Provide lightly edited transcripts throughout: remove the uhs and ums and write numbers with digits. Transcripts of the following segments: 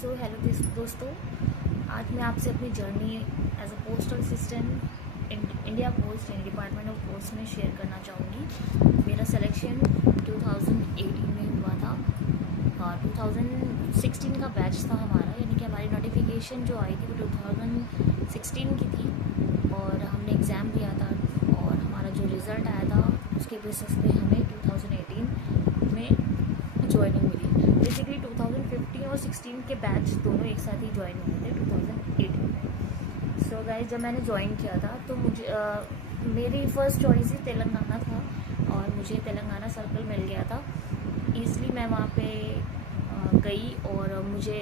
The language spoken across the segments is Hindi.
हेलो दोस्तों, आज मैं आपसे अपनी journey as a postal assistant India post यानी डिपार्टमेंट ऑफ पोस्ट में शेयर करना चाहूँगी। मेरा सिलेक्शन 2018 में हुआ था। 2016 का बैच था हमारा, यानी कि हमारी नोटिफिकेशन जो आई थी वो 2016 की थी और हमने एग्ज़ाम दिया था और हमारा जो रिज़ल्ट आया था उसके बेसिस पे हमें 2018 में ज्वाइनिंग मिली। बेसिकली 2015 और 16 के बैच दोनों एक साथ ही ज्वाइन हुए थे 2018 में। सो गाइस, जब मैंने ज्वाइन किया था तो मुझे मेरी फ़र्स्ट चॉइस ही तेलंगाना था और मुझे तेलंगाना सर्कल मिल गया था। ईज़िली मैं वहाँ पे गई और मुझे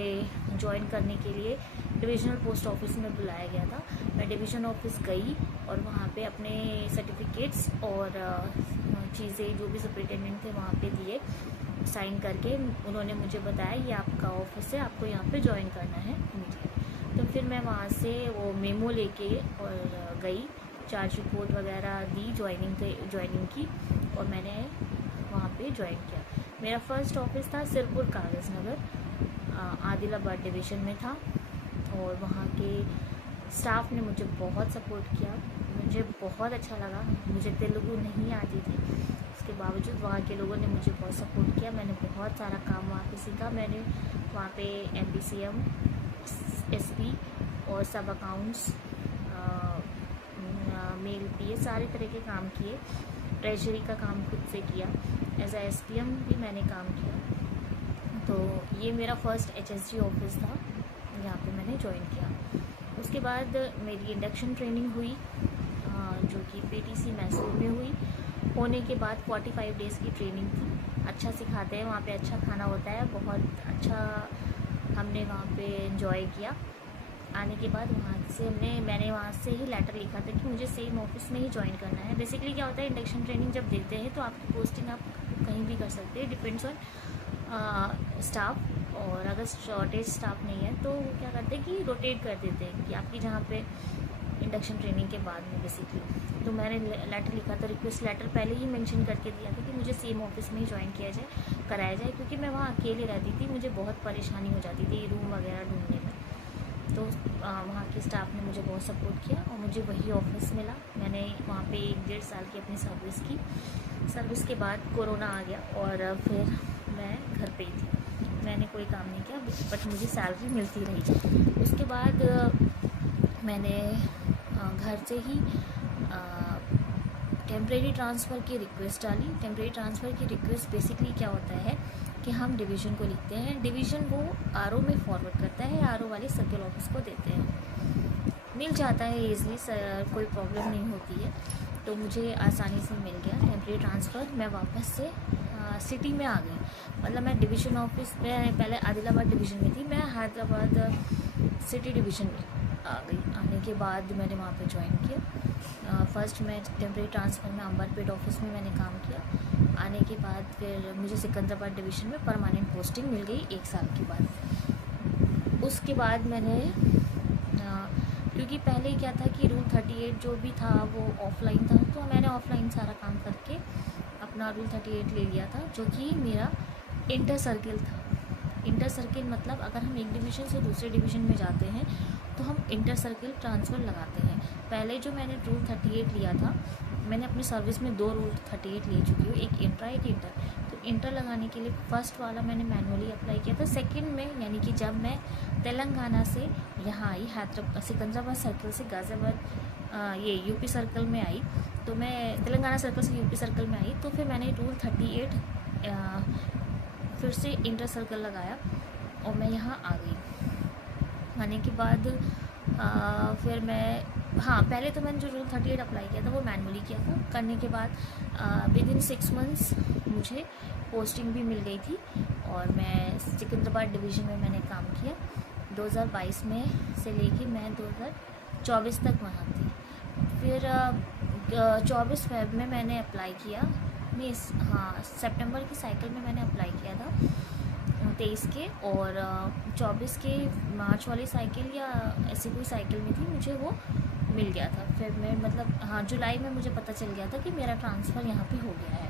ज्वाइन करने के लिए डिविजनल पोस्ट ऑफिस में बुलाया गया था। मैं डिवीज़न ऑफिस गई और वहाँ पे अपने सर्टिफिकेट्स और चीज़ें जो भी सुपरिटेंडेंट थे वहाँ पे दिए, साइन करके उन्होंने मुझे बताया ये आपका ऑफिस है, आपको यहाँ पे ज्वाइन करना है इमीडिएट। तो फिर मैं वहाँ से वो मेमो लेके और गई, चार्ज रिपोर्ट वगैरह दी ज्वाइनिंग की और मैंने वहाँ पे ज्वाइन किया। मेरा फर्स्ट ऑफिस था सिरपुर कागज़ नगर, आदिलाबाद डिवीज़न में था और वहाँ के स्टाफ ने मुझे बहुत सपोर्ट किया। मुझे बहुत अच्छा लगा। मुझे तेलुगु नहीं आती थी, उसके बावजूद वहाँ के लोगों ने मुझे बहुत सपोर्ट किया। मैंने बहुत सारा काम वहाँ पे सीखा। मैंने वहाँ पे MPCM, SP और सब अकाउंट्स, मेल PA सारे तरह के काम किए। ट्रेजरी का काम खुद से किया। एज अ SPM भी मैंने काम किया। तो ये मेरा फर्स्ट HSG ऑफिस था, यहाँ पे मैंने ज्वाइन किया। उसके बाद मेरी इंडक्शन ट्रेनिंग हुई जो कि PTC मैसूर में हुई। होने के बाद 45 डेज़ की ट्रेनिंग थी। अच्छा सिखाते हैं वहाँ पे, अच्छा खाना होता है, बहुत अच्छा हमने वहाँ पे एंजॉय किया। आने के बाद वहाँ से मैंने वहाँ से ही लेटर लिखा था कि मुझे सेम ऑफिस में ही ज्वाइन करना है। बेसिकली क्या होता है, इंडक्शन ट्रेनिंग जब देते हैं तो आपकी पोस्टिंग आप कहीं भी कर सकते हैं, डिपेंड्स ऑन स्टाफ। और अगर शॉर्टेज स्टाफ नहीं है तो वो क्या करते हैं कि रोटेट कर देते हैं कि आपकी जहाँ पे इंडक्शन ट्रेनिंग के बाद में बेसिकली। तो मैंने लेटर लिखा था, रिक्वेस्ट लेटर पहले ही मेंशन करके दिया था कि मुझे सेम ऑफिस में ही ज्वाइन कराया जाए, क्योंकि मैं वहाँ अकेले रहती थी, मुझे बहुत परेशानी हो जाती थी रूम वगैरह ढूंढने में। तो वहाँ के स्टाफ ने मुझे बहुत सपोर्ट किया और मुझे वही ऑफिस मिला। मैंने वहाँ पे 1.5 साल की अपनी सर्विस की। सर्विस के बाद कोरोना आ गया और फिर मैं घर पे ही थी। मैंने कोई काम नहीं किया, बट मुझे सैलरी मिलती रही। उसके बाद मैंने घर से ही टेम्प्रेरी ट्रांसफ़र की रिक्वेस्ट डाली। टेम्प्रेरी ट्रांसफ़र की रिक्वेस्ट बेसिकली क्या होता है कि हम डिवीज़न को लिखते हैं, डिवीज़न वो RO में फॉरवर्ड करता है, RO वाले सर्किल ऑफिस को देते हैं। मिल जाता है ईज़िली, कोई प्रॉब्लम नहीं होती है। तो मुझे आसानी से मिल गया टेम्प्रेरी ट्रांसफ़र। मैं वापस से सिटी में आ गई। मतलब मैं डिवीज़न ऑफिस में पहले आदिलाबाद डिवीज़न में थी, मैं हैदराबाद सिटी डिवीज़न में आ गई। आने के बाद मैंने वहाँ पे ज्वाइन किया। फर्स्ट मैं टेम्प्रेरी ट्रांसफ़र में अंबरपेट ऑफिस में मैंने काम किया। आने के बाद फिर मुझे सिकंदराबाद डिवीज़न में परमानेंट पोस्टिंग मिल गई 1 साल के बाद। उसके बाद मैंने क्योंकि पहले क्या था कि रूल 38 जो भी था वो ऑफलाइन था, तो मैंने ऑफलाइन सारा काम करके अपना रूल 38 ले लिया था, जो कि मेरा इंटर सर्किल था। इंटर सर्किल मतलब अगर हम एक डिवीज़न से दूसरे डिवीज़न में जाते हैं तो हम इंटर सर्किल ट्रांसफ़र लगाते हैं। पहले जो मैंने रूल 38 लिया था, मैंने अपनी सर्विस में 2 रूल 38 ले चुकी हूँ, एक इंट्रा एक इंटर। तो इंटर लगाने के लिए फर्स्ट वाला मैंने मैनुअली अप्लाई किया था। सेकंड में यानी कि जब मैं तेलंगाना से यहाँ आई, सिकंदराबाद सर्कल से गाज़ियाबाद ये UP सर्कल में आई, तो मैं तेलंगाना सर्कल से UP सर्कल में आई, तो फिर मैंने रूल 38 फिर से इंटर सर्कल लगाया और मैं यहाँ आ गई। आने के बाद फिर मैं पहले तो मैंने जो रूल 38 अप्लाई किया था वो मैनुअली किया था। करने के बाद विदिन 6 मंथ्स मुझे पोस्टिंग भी मिल गई थी और मैं सिकंदराबाद डिवीज़न में मैंने काम किया। 2022 में से लेके मैं 2024 तक वहाँ थी। फिर 24 फेब में मैंने अप्लाई किया, नहीं सितंबर की साइकिल में मैंने अप्लाई किया था 23 के, और 24 के मार्च वाली साइकिल या ऐसी कोई साइकिल में थी, मुझे वो मिल गया था। फिर मैं मतलब जुलाई में मुझे पता चल गया था कि मेरा ट्रांसफ़र यहाँ पे हो गया है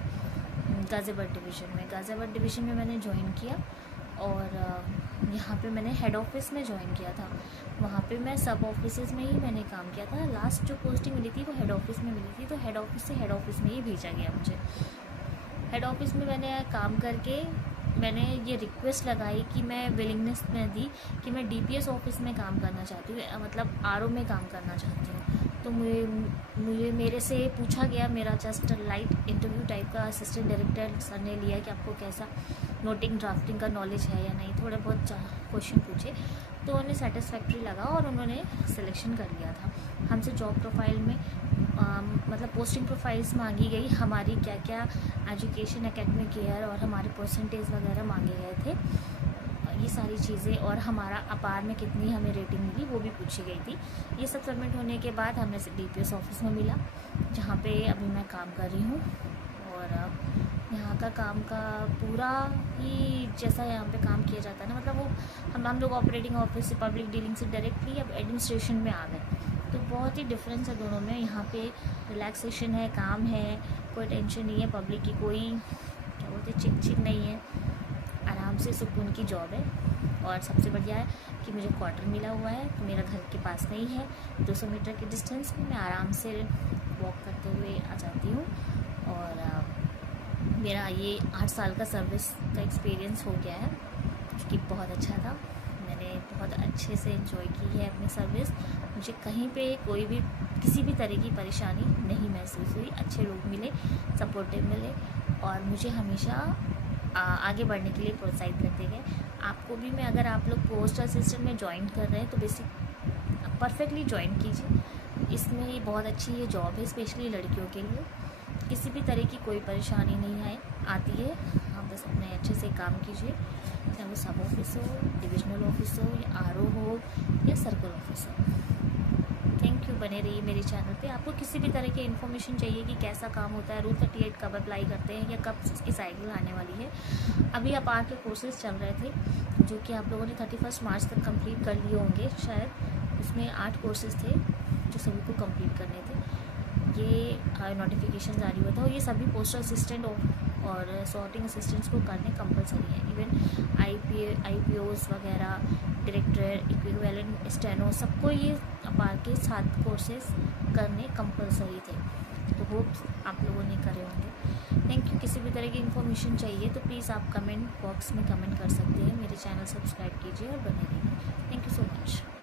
गाज़ियाबाद डिवीज़न में। गाज़ियाबाद डिवीज़न में मैंने ज्वाइन किया और यहाँ पे मैंने हेड ऑफिस में ज्वाइन किया था। वहाँ पे मैं सब ऑफिसेज़ में ही मैंने काम किया था। लास्ट जो पोस्टिंग मिली थी वो हेड ऑफिस में मिली थी, तो हेड ऑफिस से हेड ऑफिस में ही भेजा गया मुझे। हेड ऑफिस में मैंने काम करके मैंने ये रिक्वेस्ट लगाई कि मैं विलिंगनेस में दी कि मैं डीपीएस ऑफिस में काम करना चाहती हूँ, मतलब आरओ में काम करना चाहती हूँ। तो मुझे मेरे से पूछा गया, मेरा जस्ट लाइट इंटरव्यू टाइप का असिस्टेंट डायरेक्टर सर ने लिया कि आपको कैसा नोटिंग ड्राफ्टिंग का नॉलेज है या नहीं, थोड़े बहुत क्वेश्चन पूछे, तो उन्हें सेटिस्फैक्ट्री लगा और उन्होंने सिलेक्शन कर लिया था। हमसे जॉब प्रोफाइल में मतलब पोस्टिंग प्रोफाइल्स मांगी गई, हमारी क्या क्या एजुकेशन, एकेडमिक ईयर और हमारे परसेंटेज वगैरह मांगे गए थे, ये सारी चीज़ें, और हमारा अपार में कितनी हमें रेटिंग मिली वो भी पूछी गई थी। ये सब सबमिट होने के बाद हमें डीपीएस ऑफिस में मिला, जहाँ पे अभी मैं काम कर रही हूँ। और यहाँ का काम का पूरा ही जैसा यहाँ पे काम किया जाता है ना, मतलब वो हम लोग ऑपरेटिंग ऑफिस से, पब्लिक डीलिंग से डायरेक्टली अब एडमिनिस्ट्रेशन में आ गए, तो बहुत ही डिफरेंस है दोनों में। यहाँ पे रिलैक्सेशन है, काम है, कोई टेंशन नहीं है, पब्लिक की कोई क्या बोलते चिक चिक नहीं है, आराम से सुकून की जॉब है। और सबसे बढ़िया है कि मुझे क्वार्टर मिला हुआ है, तो मेरा घर के पास नहीं है, 200 मीटर के डिस्टेंस में मैं आराम से वॉक करते हुए आ जाती हूँ। और मेरा ये 8 साल का सर्विस का एक्सपीरियंस हो गया है, जो कि बहुत अच्छा था। मैंने बहुत अच्छे से एंजॉय की है अपनी सर्विस। मुझे कहीं पे कोई भी किसी भी तरह की परेशानी नहीं महसूस हुई, अच्छे लोग मिले, सपोर्टिव मिले, और मुझे हमेशा आगे बढ़ने के लिए प्रोत्साहित करते गए। आपको भी मैं, अगर आप लोग पोस्ट असिस्टेंट में ज्वाइन कर रहे हैं तो बेसिक परफेक्टली ज्वाइन कीजिए। इसमें बहुत अच्छी ये जॉब है, स्पेशली लड़कियों के लिए। किसी भी तरह की कोई परेशानी नहीं आती है, आप बस अपने अच्छे से काम कीजिए, चाहे वो सब ऑफिस हो, डिविजनल ऑफिस हो, या आरओ हो, या सर्कल ऑफिस हो। थैंक यू, बने रहिए मेरे चैनल पे। आपको किसी भी तरह की इन्फॉर्मेशन चाहिए कि कैसा काम होता है, रूल 38 कब अप्लाई करते हैं, या कब इसकी साइकिल आने वाली है। अभी अपार के कोर्सेज चल रहे थे, जो कि आप लोगों ने 31 मार्च तक कंप्लीट कर लिए होंगे शायद। उसमें 8 कोर्सेज थे जो सभी को कंप्लीट करने थे। ये नोटिफिकेशन जारी हुआ था, और ये सभी पोस्टल असिस्टेंट और सॉर्टिंग असिस्टेंट्स को करने कंपलसरी है। इवन आईपीओज वगैरह, डायरेक्टर, इक्विवेलेंट, स्टेनो, सबको ये अपार के 7 कोर्सेज करने कंपलसरी थे। तो होप आप लोगों ने करे होंगे। Thank you. किसी भी तरह की इन्फॉर्मेशन चाहिए तो प्लीज़ आप कमेंट बॉक्स में कमेंट कर सकते हैं। मेरे चैनल सब्सक्राइब कीजिए और बने रहिए। Thank you so much.